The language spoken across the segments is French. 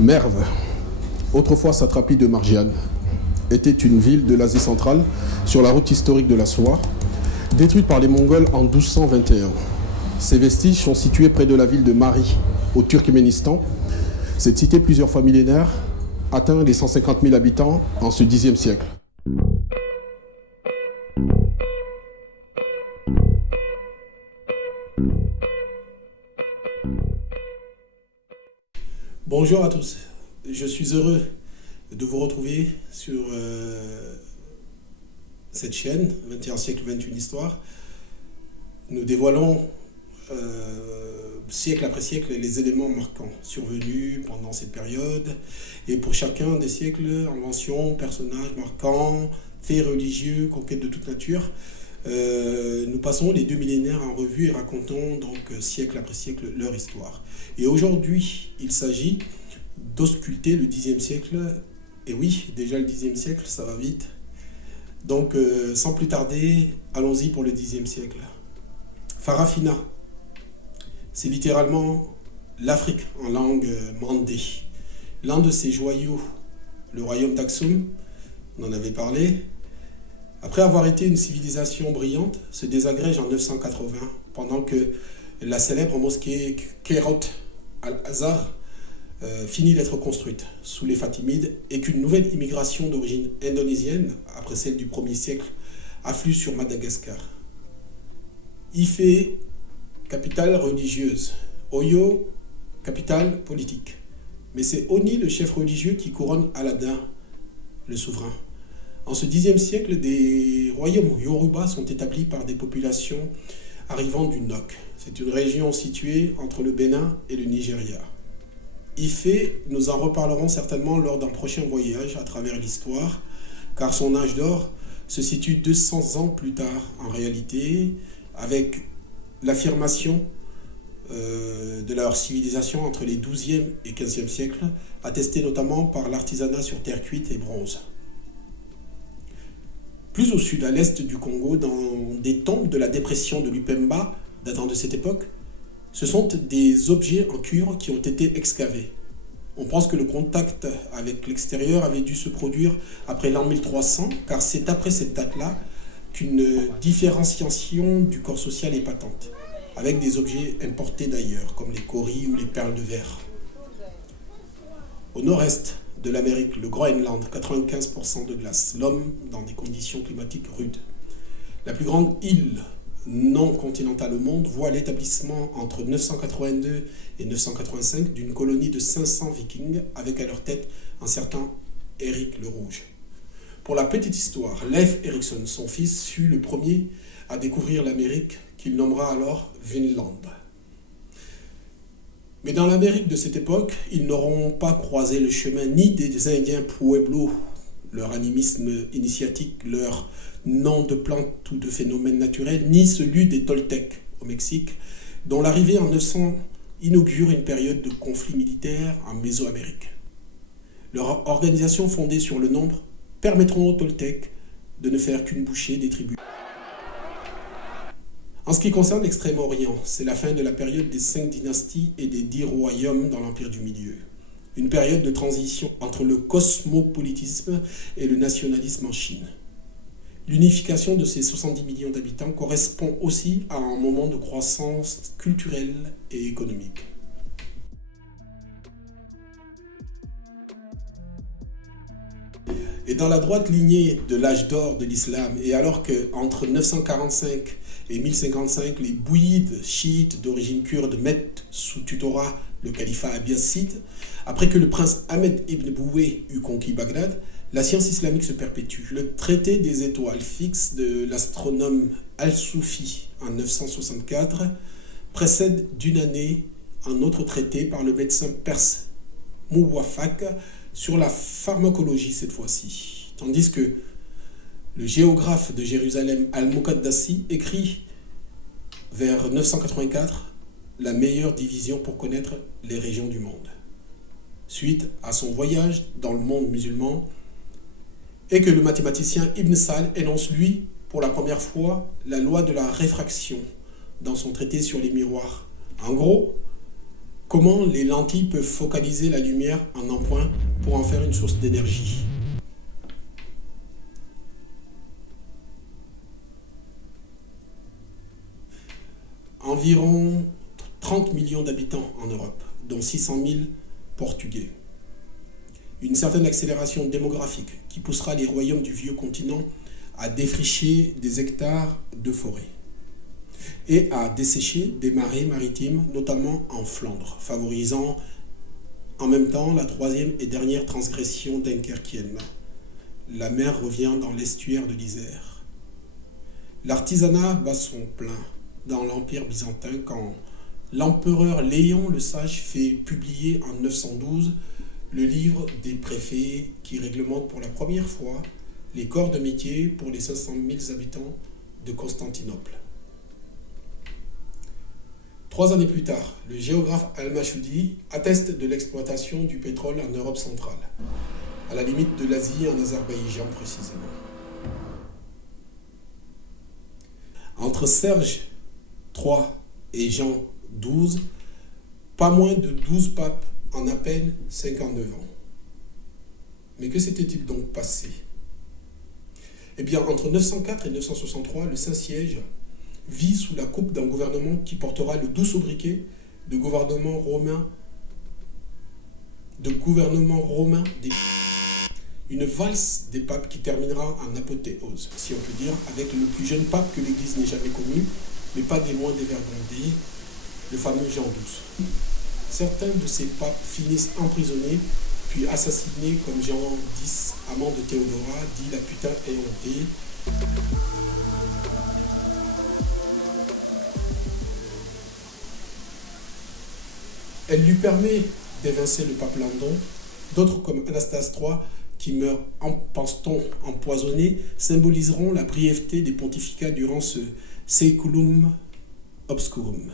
Merv, autrefois satrapie de Margiane, était une ville de l'Asie centrale sur la route historique de la soie, détruite par les Mongols en 1221. Ses vestiges sont situés près de la ville de Mari, au Turkménistan. Cette cité, plusieurs fois millénaire, atteint les 150 000 habitants en ce Xe siècle. Bonjour à tous, je suis heureux de vous retrouver sur cette chaîne, 21 siècle, 21 histoires. Nous dévoilons siècle après siècle les éléments marquants survenus pendant cette période. Et pour chacun des siècles, inventions, personnages marquants, faits religieux, conquêtes de toute nature. Nous passons les 2 millénaires en revue et racontons donc siècle après siècle leur histoire. Et aujourd'hui, il s'agit d'ausculter le Xe siècle. Et oui, déjà le Xe siècle, ça va vite. Donc, sans plus tarder, allons-y pour le Xe siècle. Farafina, c'est littéralement l'Afrique en langue mandé. L'un de ses joyaux, le royaume d'Aksum, on en avait parlé, après avoir été une civilisation brillante, se désagrège en 980, pendant que la célèbre mosquée Kairat al-Azhar finit d'être construite sous les Fatimides et qu'une nouvelle immigration d'origine indonésienne, après celle du 1er siècle, afflue sur Madagascar. Ifé, capitale religieuse. Oyo, capitale politique. Mais c'est Oni, le chef religieux, qui couronne Aladin, le souverain. En ce Xe siècle, des royaumes Yoruba sont établis par des populations arrivant du Nok. C'est une région située entre le Bénin et le Nigeria. Ifé, nous en reparlerons certainement lors d'un prochain voyage à travers l'histoire, car son âge d'or se situe 200 ans plus tard en réalité, avec l'affirmation de leur civilisation entre les 12e et 15e siècles, attestée notamment par l'artisanat sur terre cuite et bronze. Plus au sud, à l'est du Congo, dans des tombes de la dépression de l'Upemba, datant de cette époque, ce sont des objets en cuivre qui ont été excavés. On pense que le contact avec l'extérieur avait dû se produire après l'an 1300, car c'est après cette date-là qu'une différenciation du corps social est patente, avec des objets importés d'ailleurs, comme les cauris ou les perles de verre. Au nord-est de l'Amérique, le Groenland, 95% de glace, l'homme dans des conditions climatiques rudes. La plus grande île non continentale au monde voit l'établissement entre 982 et 985 d'une colonie de 500 vikings avec à leur tête un certain Éric le Rouge. Pour la petite histoire, Leif Erikson, son fils, fut le premier à découvrir l'Amérique qu'il nommera alors Vinland. Mais dans l'Amérique de cette époque, ils n'auront pas croisé le chemin ni des Indiens Pueblo, leur animisme initiatique, leur nom de plantes ou de phénomènes naturels, ni celui des Toltecs au Mexique, dont l'arrivée en 900 inaugure une période de conflit militaire en Mésoamérique. Leur organisation fondée sur le nombre permettront aux Toltecs de ne faire qu'une bouchée des tribus. En ce qui concerne l'Extrême-Orient, c'est la fin de la période des 5 dynasties et des 10 royaumes dans l'Empire du Milieu. Une période de transition entre le cosmopolitisme et le nationalisme en Chine. L'unification de ces 70 millions d'habitants correspond aussi à un moment de croissance culturelle et économique. Et dans la droite lignée de l'âge d'or de l'islam, et alors qu'entre 945 et 1055, les bouyides chiites d'origine kurde mettent sous tutorat le califat abbasside, après que le prince Ahmed ibn Bouwé eut conquis Bagdad, la science islamique se perpétue. Le traité des étoiles fixes de l'astronome Al-Soufi en 964 précède d'une année un autre traité par le médecin perse Mouwafaq sur la pharmacologie cette fois-ci. Tandis que le géographe de Jérusalem Al-Muqaddasi écrit vers 984 la meilleure division pour connaître les régions du monde. Suite à son voyage dans le monde musulman, et que le mathématicien Ibn Sal énonce lui, pour la première fois, la loi de la réfraction dans son traité sur les miroirs. En gros, Comment les lentilles peuvent focaliser la lumière en un point pour en faire une source d'énergie. Environ 30 millions d'habitants en Europe, dont 600 000 Portugais. Une certaine accélération démographique qui poussera les royaumes du vieux continent à défricher des hectares de forêt et à dessécher des marais maritimes, notamment en Flandre, favorisant en même temps la troisième et dernière transgression dunkerquienne. La mer revient dans l'estuaire de l'Isère. L'artisanat bat son plein dans l'Empire byzantin quand l'empereur Léon le Sage fait publier en 912 le livre des préfets qui réglemente pour la première fois les corps de métier pour les 500 000 habitants de Constantinople. 3 années plus tard, le géographe Al-Mashoudi atteste de l'exploitation du pétrole en Europe centrale, à la limite de l'Asie, en Azerbaïdjan précisément. Entre Serge III et Jean XII, pas moins de 12 papes en à peine 59 ans. Mais que s'était-il donc passé? Eh bien, entre 904 et 963, le Saint-Siège vit sous la coupe d'un gouvernement qui portera le doux sobriquet de gouvernement romain des... Une valse des papes qui terminera en apothéose, si on peut dire, avec le plus jeune pape que l'Église n'ait jamais connu, mais pas des moins dévergondés, le fameux Jean XII. Certains de ces papes finissent emprisonnés, puis assassinés comme Jean X, amant de Théodora, dit la putain éhontée. Elle lui permet d'évincer le pape Landon. D'autres comme Anastase III, qui meurt, pense-t-on, empoisonné, symboliseront la brièveté des pontificats durant ce Saeculum Obscurum.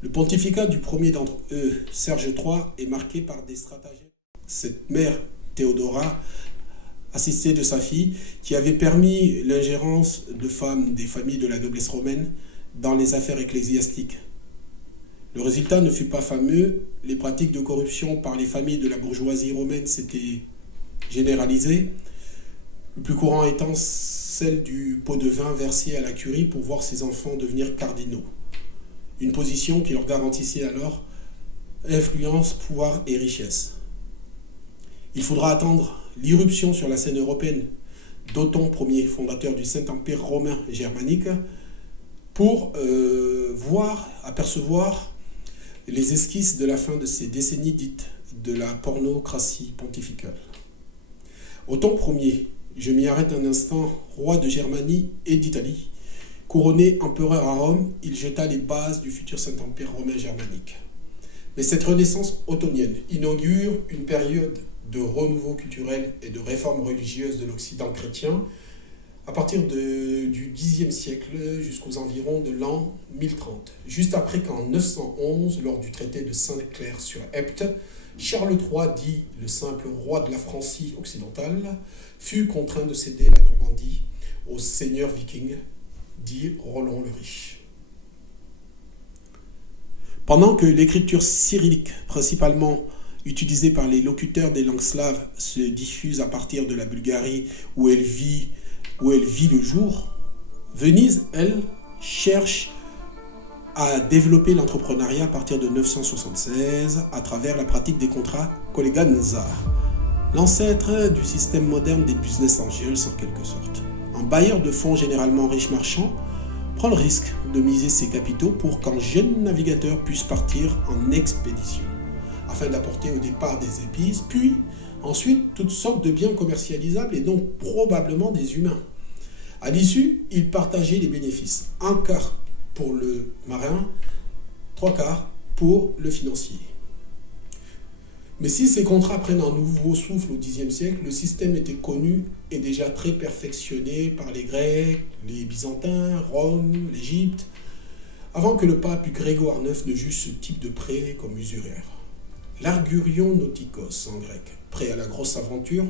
Le pontificat du premier d'entre eux, Serge III, est marqué par des stratagèmes. Cette mère, Théodora, assistée de sa fille, qui avait permis l'ingérence de femmes des familles de la noblesse romaine dans les affaires ecclésiastiques. Le résultat ne fut pas fameux, les pratiques de corruption par les familles de la bourgeoisie romaine s'étaient généralisées, le plus courant étant celle du pot de vin versé à la curie pour voir ses enfants devenir cardinaux. Une position qui leur garantissait alors influence, pouvoir et richesse. Il faudra attendre l'irruption sur la scène européenne d'Othon Ier, fondateur du Saint-Empire romain germanique, pour apercevoir les esquisses de la fin de ces décennies dites de la pornocratie pontificale. Othon Ier, je m'y arrête un instant, roi de Germanie et d'Italie, couronné empereur à Rome, il jeta les bases du futur Saint-Empire romain germanique. Mais cette renaissance ottonienne inaugure une période de renouveau culturel et de réforme religieuse de l'Occident chrétien à partir du Xe siècle jusqu'aux environs de l'an 1030. Juste après qu'en 911, lors du traité de Saint-Clair-sur-Epte, Charles III, dit le simple roi de la Francie occidentale, fut contraint de céder la Normandie au seigneur viking, dit Roland le Riche. Pendant que l'écriture cyrillique, principalement utilisée par les locuteurs des langues slaves, se diffuse à partir de la Bulgarie où elle vit le jour, Venise, elle, cherche à développer l'entrepreneuriat à partir de 976 à travers la pratique des contrats colleganza, l'ancêtre du système moderne des business angels en quelque sorte. Un bailleur de fonds généralement riche marchand prend le risque de miser ses capitaux pour qu'un jeune navigateur puisse partir en expédition, afin d'apporter au départ des épices, puis ensuite toutes sortes de biens commercialisables et donc probablement des humains. À l'issue, il partageait les bénéfices, 1/4 pour le marin, 3/4 pour le financier. Mais si ces contrats prennent un nouveau souffle au Xe siècle, le système était connu et déjà très perfectionné par les Grecs, les Byzantins, Rome, l'Égypte, avant que le pape Grégoire IX ne juge ce type de prêt comme usuraire. L'argurion nautikos en grec, prêt à la grosse aventure,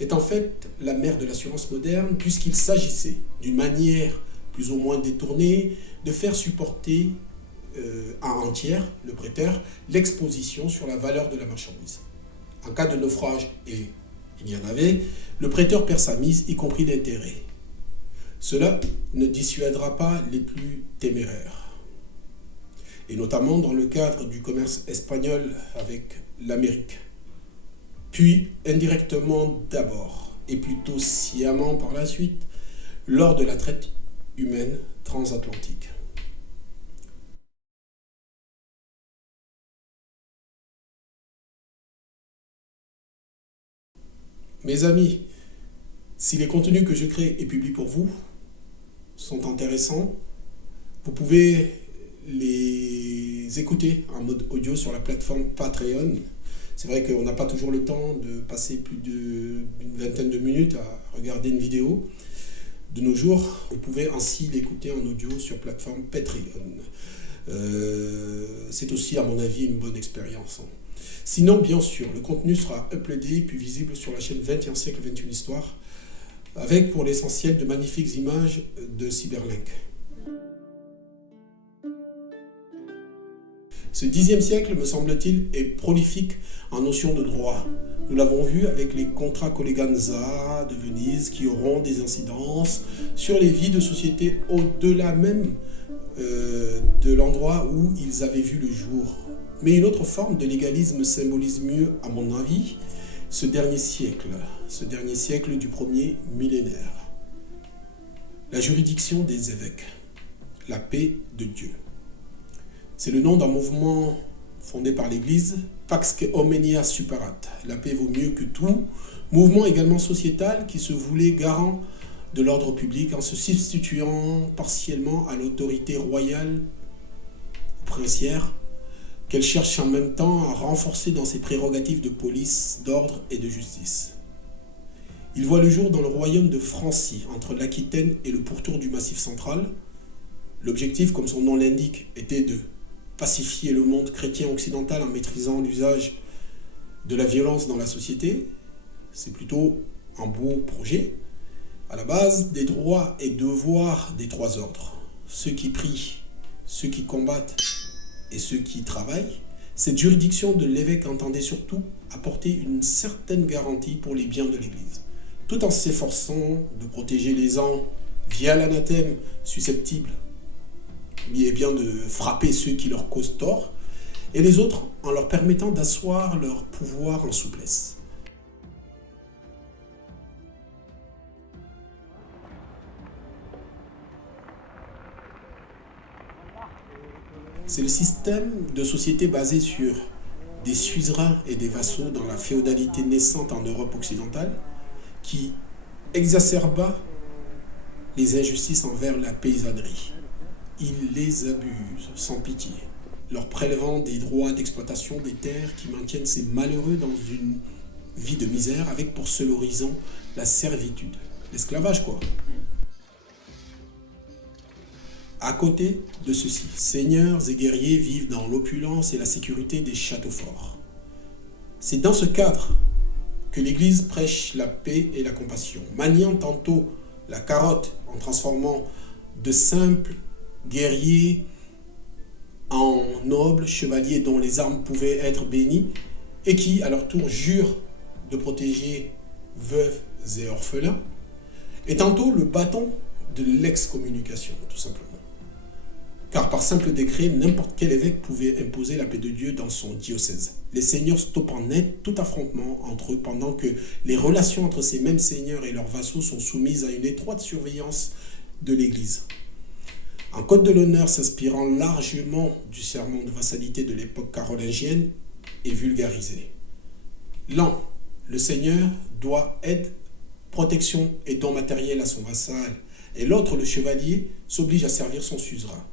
est en fait la mère de l'assurance moderne, puisqu'il s'agissait, d'une manière plus ou moins détournée, de faire supporter à un tiers, le prêteur, l'exposition sur la valeur de la marchandise. En cas de naufrage, et il y en avait, le prêteur perd sa mise, y compris l'intérêt. Cela ne dissuadera pas les plus téméraires. Et notamment dans le cadre du commerce espagnol avec l'Amérique. Puis, indirectement d'abord, et plutôt sciemment par la suite, lors de la traite humaine transatlantique. Mes amis, si les contenus que je crée et publie pour vous sont intéressants, vous pouvez les écouter en mode audio sur la plateforme Patreon. C'est vrai qu'on n'a pas toujours le temps de passer plus d'une vingtaine de minutes à regarder une vidéo. De nos jours, vous pouvez ainsi l'écouter en audio sur plateforme Patreon. C'est aussi, à mon avis, une bonne expérience. Sinon, bien sûr, le contenu sera uploadé puis visible sur la chaîne 21 siècle, 21 histoire, avec pour l'essentiel de magnifiques images de Cyberlink. Ce 10e siècle, me semble-t-il, est prolifique en notion de droit. Nous l'avons vu avec les contrats colleganza de Venise qui auront des incidences sur les vies de sociétés au-delà même de l'endroit où ils avaient vu le jour. Mais une autre forme de légalisme symbolise mieux, à mon avis, ce dernier siècle du premier millénaire. La juridiction des évêques, la paix de Dieu. C'est le nom d'un mouvement fondé par l'Église, Pax Omnia Superat, la paix vaut mieux que tout, mouvement également sociétal qui se voulait garant de l'ordre public en se substituant partiellement à l'autorité royale ou princière, qu'elle cherche en même temps à renforcer dans ses prérogatives de police, d'ordre et de justice. Il voit le jour dans le royaume de Francie, entre l'Aquitaine et le pourtour du Massif central. L'objectif, comme son nom l'indique, était de pacifier le monde chrétien occidental en maîtrisant l'usage de la violence dans la société. C'est plutôt un beau projet. À la base, des droits et devoirs des trois ordres. Ceux qui prient, ceux qui combattent et ceux qui travaillent. Cette juridiction de l'évêque entendait surtout apporter une certaine garantie pour les biens de l'Église, tout en s'efforçant de protéger les uns via l'anathème susceptible de frapper ceux qui leur causent tort, et les autres en leur permettant d'asseoir leur pouvoir en souplesse. C'est le système de société basé sur des suzerains et des vassaux dans la féodalité naissante en Europe occidentale qui exacerba les injustices envers la paysannerie. Ils les abusent sans pitié, leur prélevant des droits d'exploitation des terres qui maintiennent ces malheureux dans une vie de misère avec pour seul horizon la servitude, l'esclavage quoi. À côté de ceci, seigneurs et guerriers vivent dans l'opulence et la sécurité des châteaux forts. C'est dans ce cadre que l'Église prêche la paix et la compassion, maniant tantôt la carotte en transformant de simples guerriers en nobles chevaliers dont les armes pouvaient être bénies et qui, à leur tour, jurent de protéger veuves et orphelins, et tantôt le bâton de l'excommunication, tout simplement. Car par simple décret, n'importe quel évêque pouvait imposer la paix de Dieu dans son diocèse. Les seigneurs stoppant net tout affrontement entre eux pendant que les relations entre ces mêmes seigneurs et leurs vassaux sont soumises à une étroite surveillance de l'Église. Un code de l'honneur s'inspirant largement du serment de vassalité de l'époque carolingienne est vulgarisé. L'un, le seigneur, doit aide, protection et don matériel à son vassal, et l'autre, le chevalier, s'oblige à servir son suzerain.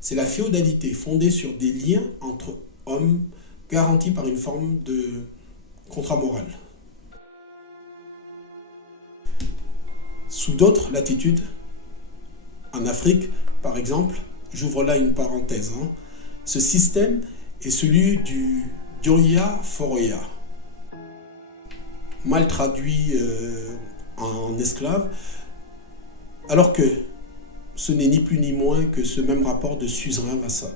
C'est la féodalité fondée sur des liens entre hommes garantis par une forme de contrat moral. Sous d'autres latitudes, en Afrique par exemple, j'ouvre là une parenthèse, ce système est celui du Dioya Foroya. mal traduit en esclave, alors que ce n'est ni plus ni moins que ce même rapport de suzerain-vassal.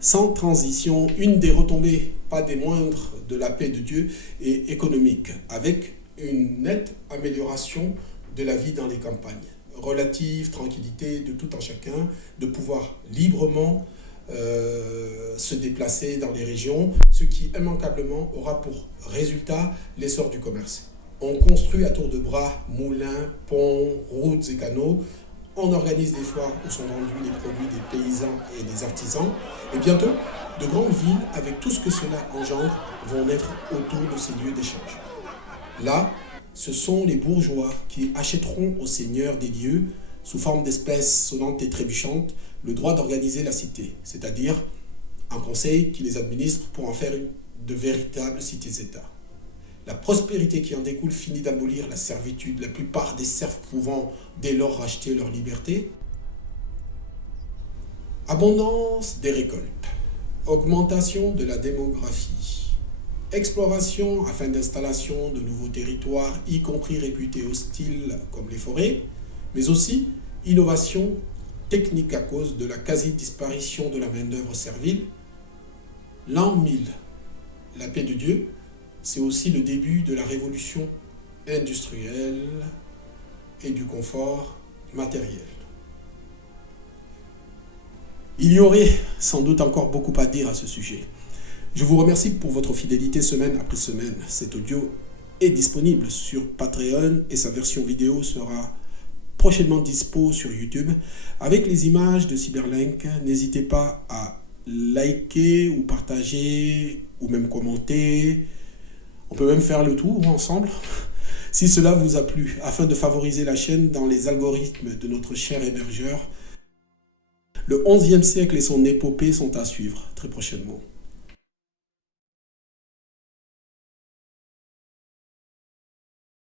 Sans transition, une des retombées, pas des moindres, de la paix de Dieu est économique, avec une nette amélioration de la vie dans les campagnes. Relative tranquillité de tout un chacun, de pouvoir librement se déplacer dans les régions, ce qui immanquablement aura pour résultat l'essor du commerce. On construit à tour de bras moulins, ponts, routes et canaux. On organise des foires où sont vendus les produits des paysans et des artisans. Et bientôt, de grandes villes, avec tout ce que cela engendre, vont naître autour de ces lieux d'échange. Là, ce sont les bourgeois qui achèteront aux seigneurs des lieux, sous forme d'espèces sonnantes et trébuchantes, le droit d'organiser la cité, c'est-à-dire un conseil qui les administre pour en faire de véritables cités-États. La prospérité qui en découle finit d'abolir la servitude, la plupart des serfs pouvant dès lors racheter leur liberté. Abondance des récoltes, augmentation de la démographie, exploration afin d'installation de nouveaux territoires, y compris réputés hostiles comme les forêts, mais aussi innovation technique à cause de la quasi-disparition de la main-d'œuvre servile. L'an 1000, la paix de Dieu, c'est aussi le début de la révolution industrielle et du confort matériel. Il y aurait sans doute encore beaucoup à dire à ce sujet. Je vous remercie pour votre fidélité semaine après semaine. Cet audio est disponible sur Patreon et sa version vidéo sera prochainement dispo sur YouTube avec les images de Cyberlink. N'hésitez pas à liker ou partager ou même commenter. On peut même faire le tour ensemble si cela vous a plu, afin de favoriser la chaîne dans les algorithmes de notre cher hébergeur. Le XIe siècle et son épopée sont à suivre très prochainement.